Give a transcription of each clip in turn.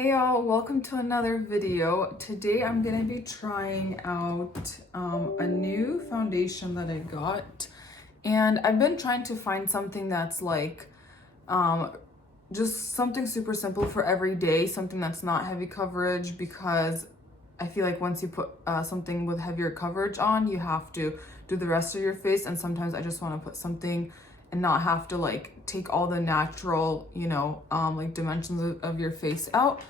Hey y'all, welcome to another video. Today I'm gonna be trying out a new foundation that I got, and I've been trying to find something that's like just something super simple for every day, something that's not heavy coverage, because I feel like once you put something with heavier coverage on, you have to do the rest of your face, and sometimes I just want to put something and not have to like take all the natural, like dimensions of your face out.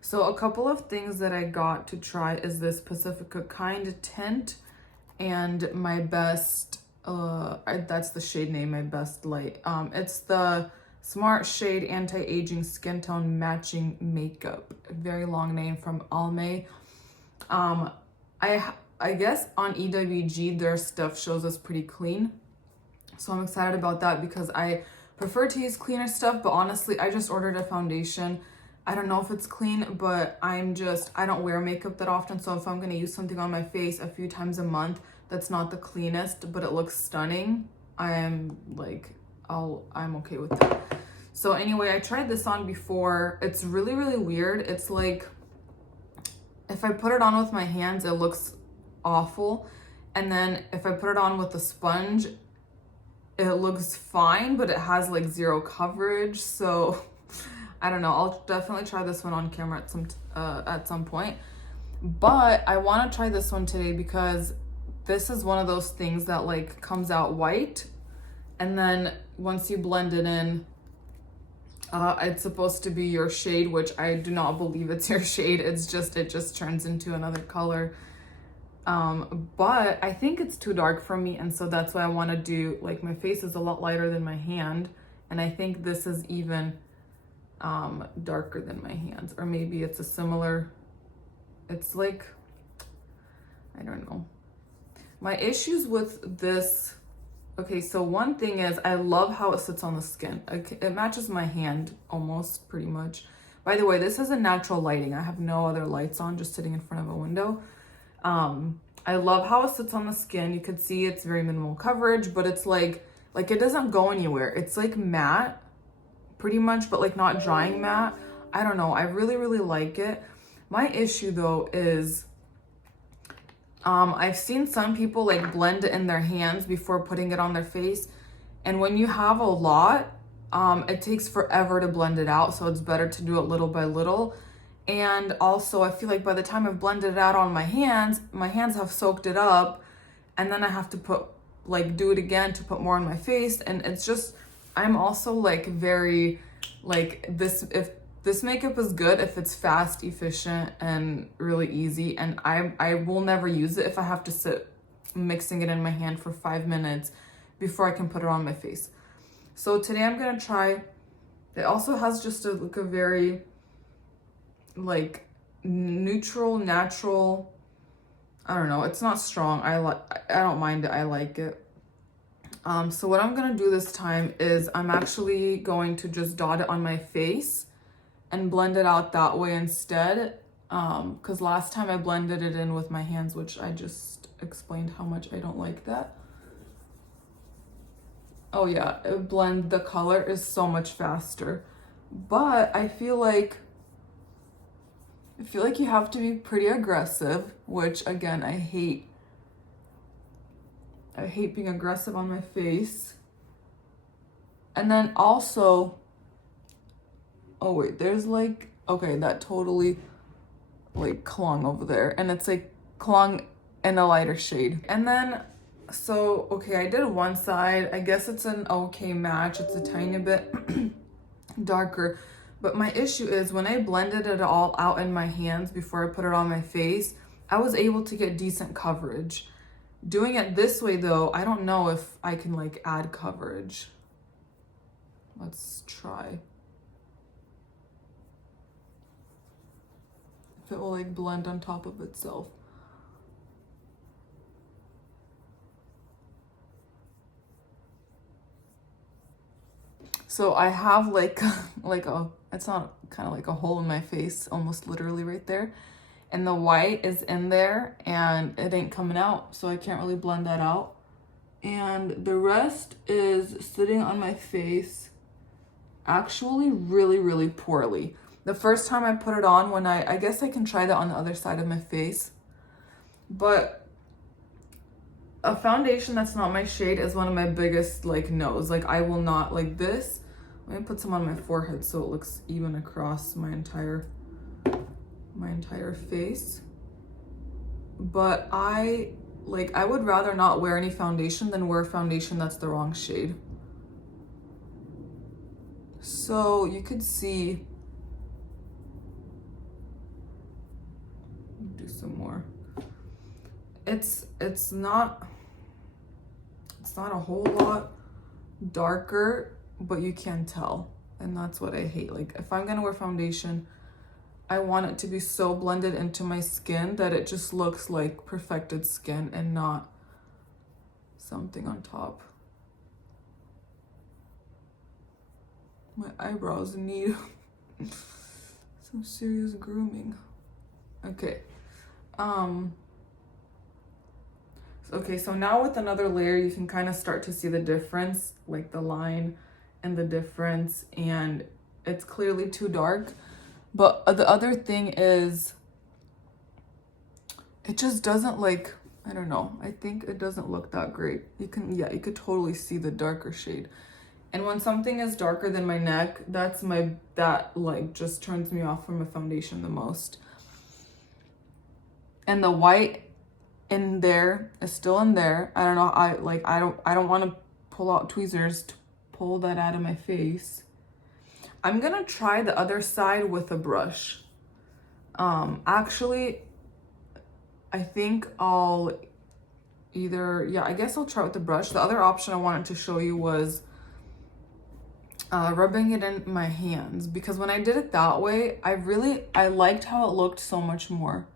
So a couple of things that I got to try is this Pacifica Kind Tint and my best, that's the shade name, my best light. It's the Smart Shade Anti-Aging Skin Tone Matching Makeup. A very long name from Almay. I guess on EWG their stuff shows us pretty clean. So I'm excited about that because I prefer to use cleaner stuff, but honestly, I just ordered a foundation. I don't know if it's clean, but I don't wear makeup that often. So if I'm gonna use something on my face a few times a month, that's not the cleanest, but it looks stunning, I'm okay with that. So anyway, I tried this on before. It's really, really weird. It's like, if I put it on with my hands, it looks awful. And then if I put it on with a sponge, it looks fine, but it has like zero coverage. So I don't know. I'll definitely try this one on camera at some point. But I want to try this one today because this is one of those things that like comes out white, and then once you blend it in, it's supposed to be your shade, which I do not believe it's your shade. It just turns into another color. But I think it's too dark for me, and so that's why I want to do, like, my face is a lot lighter than my hand, and I think this is even darker than my hands, or maybe it's it's like, I don't know. My issues with this, okay, so one thing is I love how it sits on the skin. It matches my hand almost, pretty much. By the way, this is a natural lighting. I have no other lights on, just sitting in front of a window. I love how it sits on the skin. You could see it's very minimal coverage, but it's like it doesn't go anywhere. It's like matte, pretty much, but like not drying matte. I don't know. I really, really like it. My issue though is, I've seen some people like blend it in their hands before putting it on their face. And when you have a lot, it takes forever to blend it out. So it's better to do it little by little. And also I feel like by the time I've blended it out on my hands have soaked it up, and then I have to do it again to put more on my face. And it's just, I'm also like very like this, if this makeup is good if it's fast, efficient, and really easy. And I will never use it if I have to sit mixing it in my hand for 5 minutes before I can put it on my face. So today I'm gonna try, it also has just a very like neutral, natural, I don't know, it's not strong. I don't mind it. I like it. So what I'm gonna do this time is I'm actually going to just dot it on my face and blend it out that way instead, because last time I blended it in with my hands, which I just explained how much I don't like that. Oh yeah, the color is so much faster, but I feel like you have to be pretty aggressive, which again, I hate being aggressive on my face. And then also, oh wait, there's like, okay, that totally like clung over there, and it's like clung in a lighter shade. And then, so, okay, I did one side. I guess it's an okay match. It's a tiny bit darker. But my issue is when I blended it all out in my hands before I put it on my face, I was able to get decent coverage. Doing it this way though, I don't know if I can like add coverage. Let's try. If it will like blend on top of itself. So I have like it's not kind of like a hole in my face, almost literally right there. And the white is in there and it ain't coming out, so I can't really blend that out. And the rest is sitting on my face actually really, really poorly. The first time I put it on, when I guess I can try that on the other side of my face. But a foundation that's not my shade is one of my biggest like no's. Like I will not like this. Let me put some on my forehead so it looks even across my entire face. But I would rather not wear any foundation than wear a foundation that's the wrong shade. So you could see, do some more. It's not a whole lot darker, but you can tell, and that's what I hate. Like if I'm gonna wear foundation, I want it to be so blended into my skin that it just looks like perfected skin and not something on top. My eyebrows need some serious grooming. Okay. Okay, so now with another layer, you can kind of start to see the difference, like the line and the difference, and it's clearly too dark. But the other thing is, it just doesn't like, I don't know, I think it doesn't look that great. You could totally see the darker shade. And when something is darker than my neck, that like just turns me off from a foundation the most. And the white in there is still in there. I don't know, I don't want to pull out tweezers to pull that out of my face. I'm gonna try the other side with a brush. Actually, I think I'll I guess I'll try with the brush. The other option I wanted to show you was rubbing it in my hands, because when I did it that way, I liked how it looked so much more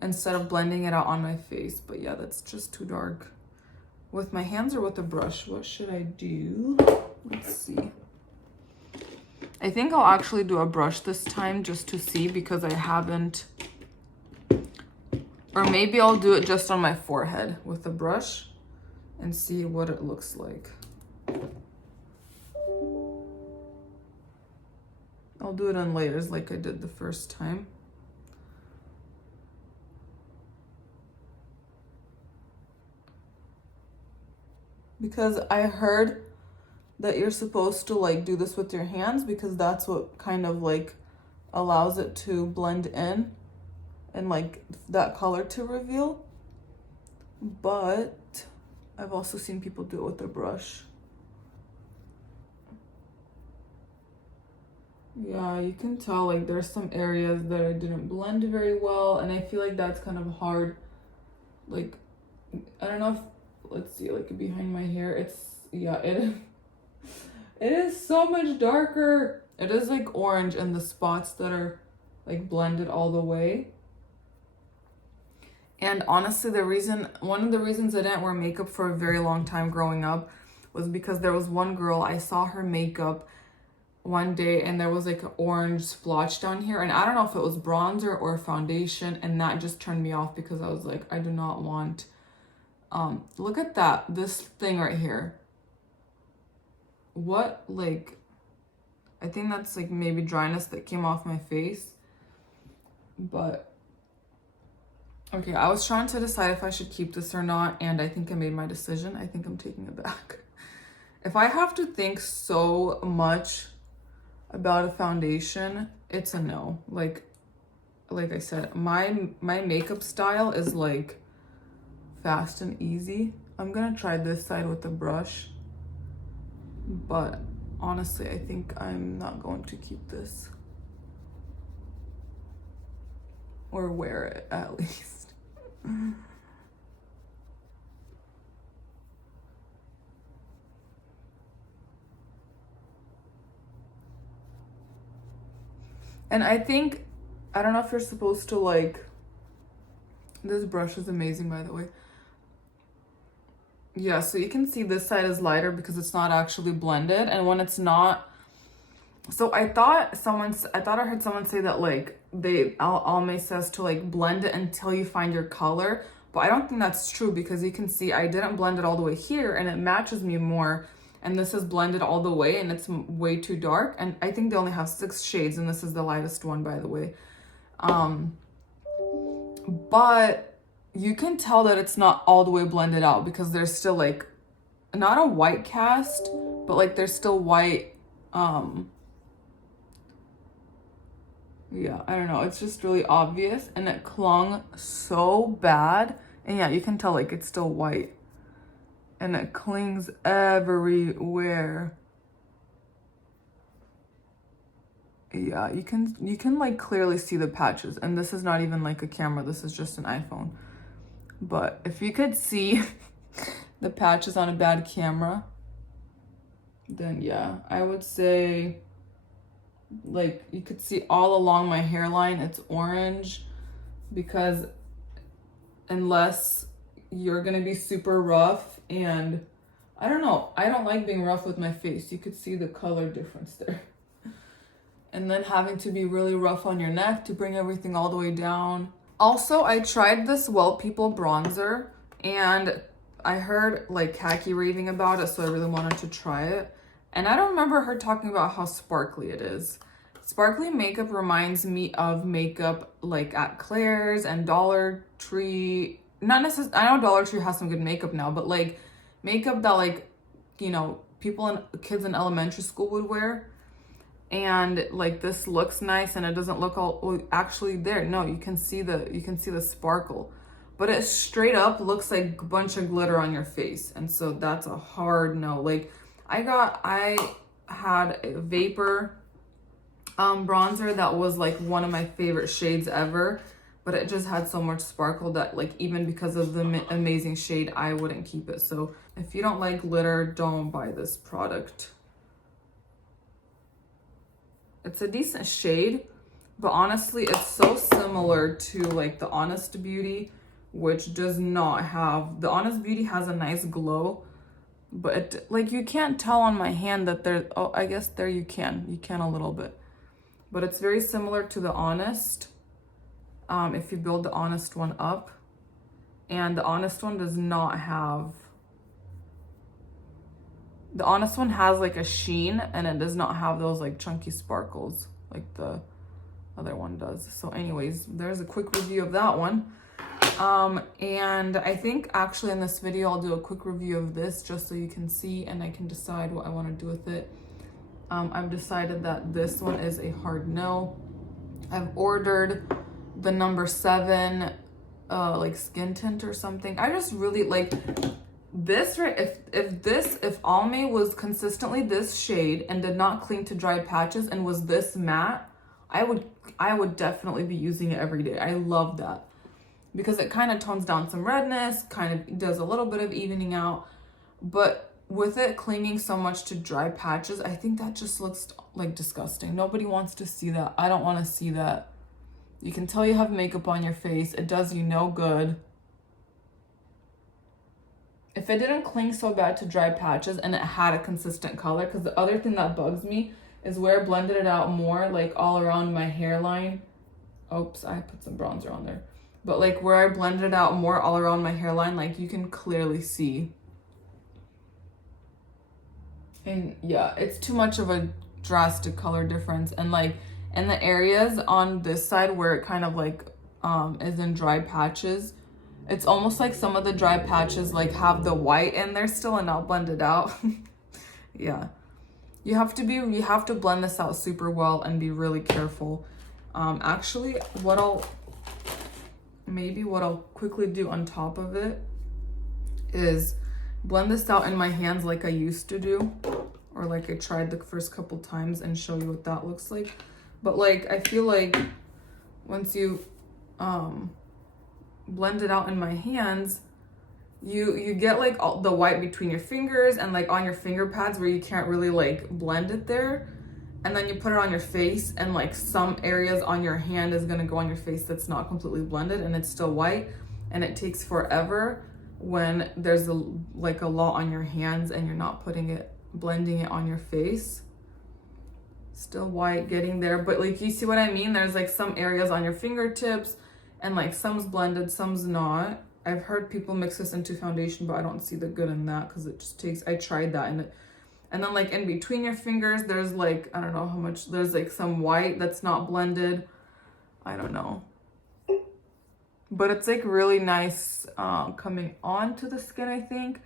instead of blending it out on my face. But yeah, that's just too dark. With my hands or with a brush, what should I do? Let's see. I think I'll actually do a brush this time just to see, because I haven't, or maybe I'll do it just on my forehead with a brush and see what it looks like. I'll do it in layers like I did the first time. Because I heard that you're supposed to like do this with your hands, because that's what kind of like allows it to blend in and like that color to reveal. But I've also seen people do it with a brush. Yeah, you can tell like there's some areas that I didn't blend very well, and I feel like that's kind of hard. Like, I don't know if, let's see, like behind my hair, it is so much darker. It is like orange in the spots that are like blended all the way. And honestly, one of the reasons I didn't wear makeup for a very long time growing up was because there was one girl, I saw her makeup one day and there was like an orange splotch down here, and I don't know if it was bronzer or foundation, and that just turned me off because I was like, I do not want, look at that, this thing right here. What, like, I think that's like maybe dryness that came off my face. But okay, I was trying to decide if I should keep this or not, and I think I made my decision. I think I'm taking it back. If I have to think so much about a foundation, it's a no. Like I said, my makeup style is like fast and easy. I'm gonna try this side with the brush, but honestly, I think I'm not going to keep this. Or wear it, at least. And I think, I don't know if you're supposed to like, this brush is amazing, by the way. Yeah, so you can see this side is lighter because it's not actually blended, and when it's not, so I thought I heard someone say that like Almay says to like blend it until you find your color, but I don't think that's true, because you can see I didn't blend it all the way here and it matches me more and this is blended all the way and it's way too dark. And I think they only have 6 shades, and this is the lightest one, by the way. But you can tell that it's not all the way blended out because there's still like not a white cast, but like there's still white. Yeah, I don't know, it's just really obvious, and it clung so bad. And yeah, you can tell like it's still white, and it clings everywhere. Yeah, you can like clearly see the patches, and this is not even like a camera, this is just an iPhone. But if you could see the patches on a bad camera, then yeah, I would say like you could see all along my hairline it's orange, because unless you're gonna be super rough, and I don't know, I don't like being rough with my face. You could see the color difference there. And then having to be really rough on your neck to bring everything all the way down. Also, I tried this Well People bronzer, and I heard like Khaki raving about it, so I really wanted to try it. And I don't remember her talking about how sparkly it is. Sparkly makeup reminds me of makeup like at Claire's and Dollar Tree. Not necessarily, I know Dollar Tree has some good makeup now, but like makeup that like, you know, kids in elementary school would wear. And like this looks nice, and it doesn't look all actually there. No, you can see the sparkle, but it straight up looks like a bunch of glitter on your face. And so that's a hard no. Like I had a Vapor bronzer that was like one of my favorite shades ever, but it just had so much sparkle that like even because of the amazing shade, I wouldn't keep it. So if you don't like glitter, don't buy this product. It's a decent shade, but honestly, it's so similar to like the Honest Beauty, which does not have, the Honest Beauty has a nice glow, but it, like you can't tell on my hand that there, oh, I guess there you can a little bit, but it's very similar to the Honest, if you build the Honest one up, and the Honest one does not have, the Honest one has like a sheen, and it does not have those like chunky sparkles like the other one does. So anyways, there's a quick review of that one. And I think actually in this video, I'll do a quick review of this just so you can see and I can decide what I want to do with it. I've decided that this one is a hard no. I've ordered the number 7 like skin tint or something. I just really like this, right? If Almay was consistently this shade and did not cling to dry patches and was this matte, I would definitely be using it every day. I love that because it kind of tones down some redness, kind of does a little bit of evening out, but with it clinging so much to dry patches, I think that just looks like disgusting. Nobody wants to see that. I don't want to see that. You can tell you have makeup on your face. It does you no good. If it didn't cling so bad to dry patches and it had a consistent color, because the other thing that bugs me is where I blended it out more, like all around my hairline. Oops, I put some bronzer on there. But like where I blended it out more all around my hairline, like you can clearly see. And yeah, it's too much of a drastic color difference. And like in the areas on this side where it kind of like is in dry patches, it's almost like some of the dry patches like have the white in there still and not blended out. Yeah, you have to blend this out super well and be really careful. Actually, what I'll quickly do on top of it is blend this out in my hands like I used to do, or like I tried the first couple times, and show you what that looks like. But like I feel like once you blend it out in my hands, you get like all the white between your fingers and like on your finger pads where you can't really like blend it there, and then you put it on your face, and like some areas on your hand is gonna go on your face that's not completely blended and it's still white, and it takes forever when there's a lot on your hands and you're not blending it on your face. Still white getting there, but like you see what I mean? There's like some areas on your fingertips and like some's blended, some's not. I've heard people mix this into foundation, but I don't see the good in that because it just takes, I tried that and And then like in between your fingers, there's like, I don't know how much, there's like some white that's not blended. I don't know. But it's like really nice coming onto the skin, I think.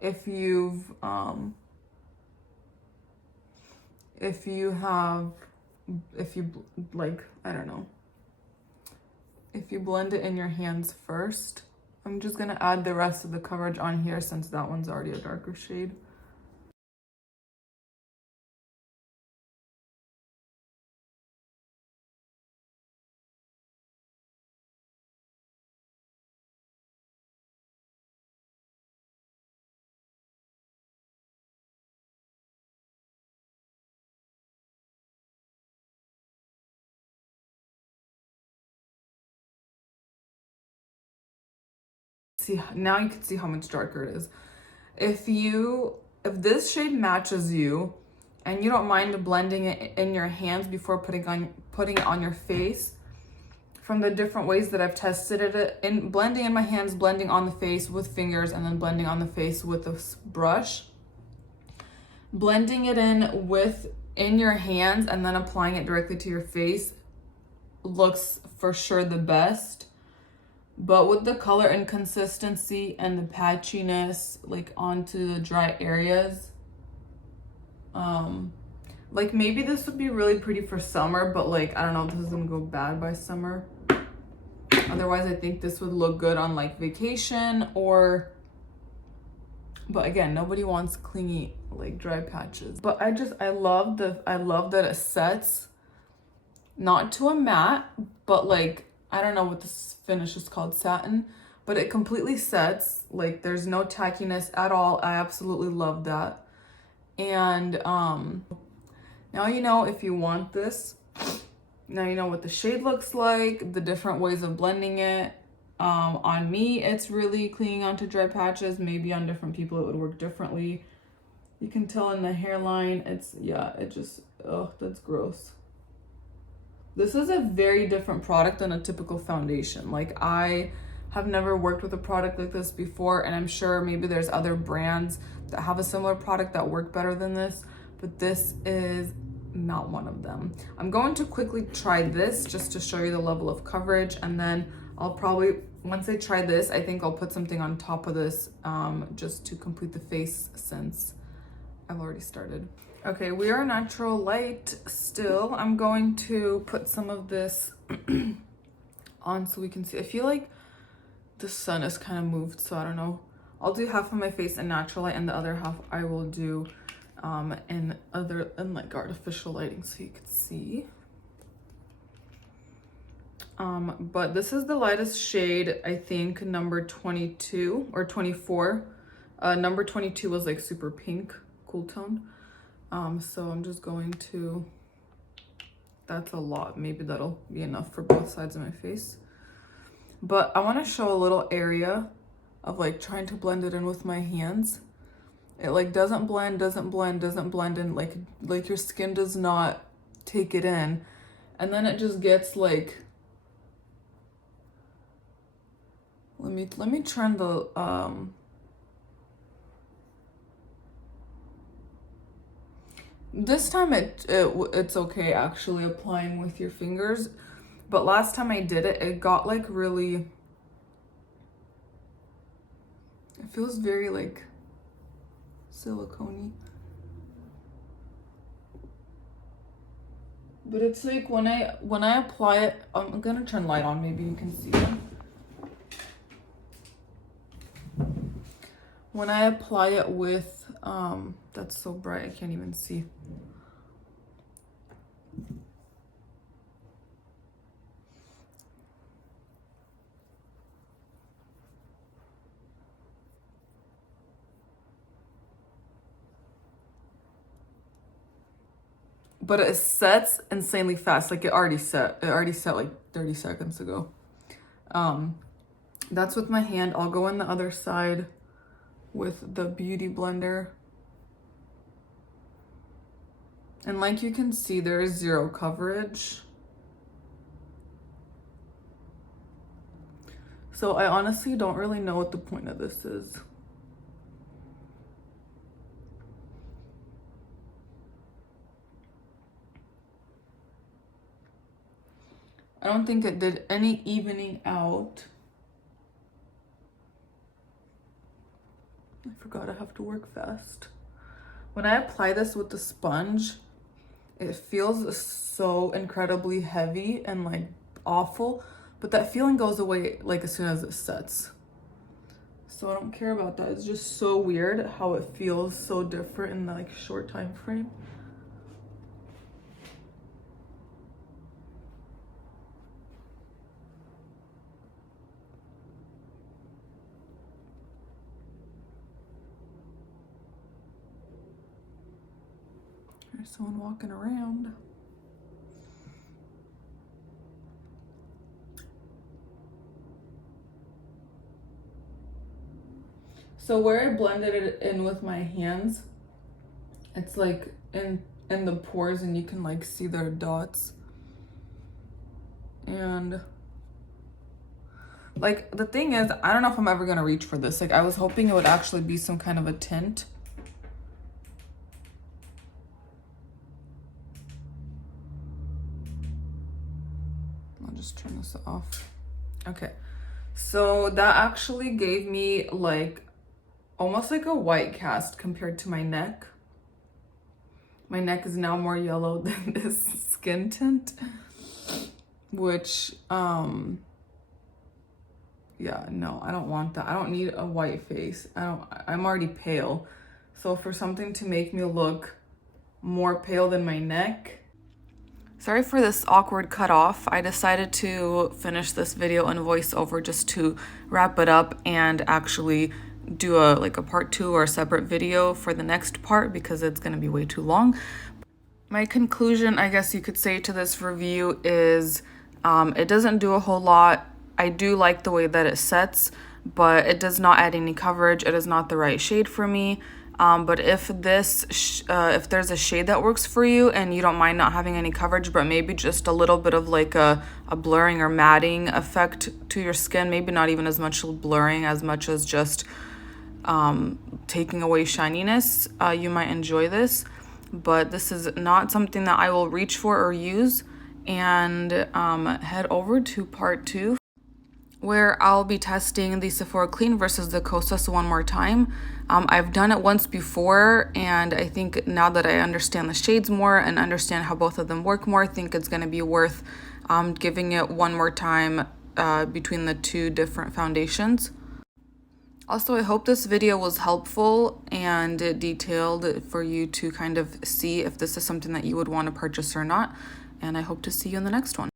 If you like, I don't know. If you blend it in your hands first, I'm just gonna add the rest of the coverage on here since that one's already a darker shade. See, now you can see how much darker it is. If this shade matches you and you don't mind blending it in your hands before putting it on your face, from the different ways that I've tested it, in blending in my hands, blending on the face with fingers, and then blending on the face with a brush, blending it in your hands and then applying it directly to your face looks for sure the best. But with the color inconsistency and the patchiness like onto the dry areas, like maybe this would be really pretty for summer, but like I don't know if this is gonna go bad by summer. Otherwise I think this would look good on like vacation but again, nobody wants clingy like dry patches. But I love that it sets not to a matte, but like I don't know what this finish is called, satin, but it completely sets. Like there's no tackiness at all. I absolutely love that. And now you know if you want this. Now you know what the shade looks like, the different ways of blending it. On me, it's really clinging onto dry patches. Maybe on different people it would work differently. You can tell in the hairline, that's gross. This is a very different product than a typical foundation. Like I have never worked with a product like this before, and I'm sure maybe there's other brands that have a similar product that work better than this, but this is not one of them. I'm going to quickly try this just to show you the level of coverage, and then I'll probably, once I try this, I think I'll put something on top of this just to complete the face since I've already started. Okay, we are natural light still. I'm going to put some of this on so we can see. I feel like the sun is kind of moved, so I don't know. I'll do half of my face in natural light and the other half I will do in like artificial lighting so you can see. But this is the lightest shade, I think, number 22 or 24. Number 22 was like super pink, cool tone. So I'm just going to, that's a lot. Maybe that'll be enough for both sides of my face. But I want to show a little area of like trying to blend it in with my hands. It like doesn't blend in, like your skin does not take it in. And then it just gets like, let me turn the, this time it's okay actually applying with your fingers, but last time I did it, it got like really, it feels very like silicone-y. But it's like when I apply it, I'm gonna turn light on, maybe you can see it. When I apply it with, that's so bright, I can't even see. But it sets insanely fast. Like it already set like 30 seconds ago. That's with my hand. I'll go in the other side with the Beauty Blender. And like you can see, there is zero coverage. So I honestly don't really know what the point of this is. I don't think it did any evening out. I forgot I have to work fast. When I apply this with the sponge, it feels so incredibly heavy and like awful, but that feeling goes away like as soon as it sets. So I don't care about that. It's just so weird how it feels so different in like short time frame. There's someone walking around. So where I blended it in with my hands, it's like in the pores, and you can like see their dots. And like the thing is, I don't know if I'm ever gonna reach for this. Like I was hoping it would actually be some kind of a tint. I'll just turn this off. Okay, so that actually gave me like almost like a white cast compared to my neck. My neck is now more yellow than this skin tint, which yeah, no, I don't want that. I don't need a white face. I'm already pale. So for something to make me look more pale than my neck. Sorry for this awkward cut off. I decided to finish this video in voiceover just to wrap it up and actually do a part 2 or a separate video for the next part because it's going to be way too long. My conclusion, I guess you could say, to this review is it doesn't do a whole lot. I do like the way that it sets, but it does not add any coverage. It is not the right shade for me. But if there's a shade that works for you and you don't mind not having any coverage, but maybe just a little bit of like a blurring or matting effect to your skin, maybe not even as much blurring as much as just taking away shininess, you might enjoy this. But this is not something that I will reach for or use. And head over to part 2, where I'll be testing the Sephora Clean versus the Kosas one more time. I've done it once before, and I think now that I understand the shades more and understand how both of them work more, I think it's going to be worth giving it one more time between the two different foundations. Also, I hope this video was helpful and detailed for you to kind of see if this is something that you would want to purchase or not. And I hope to see you in the next one.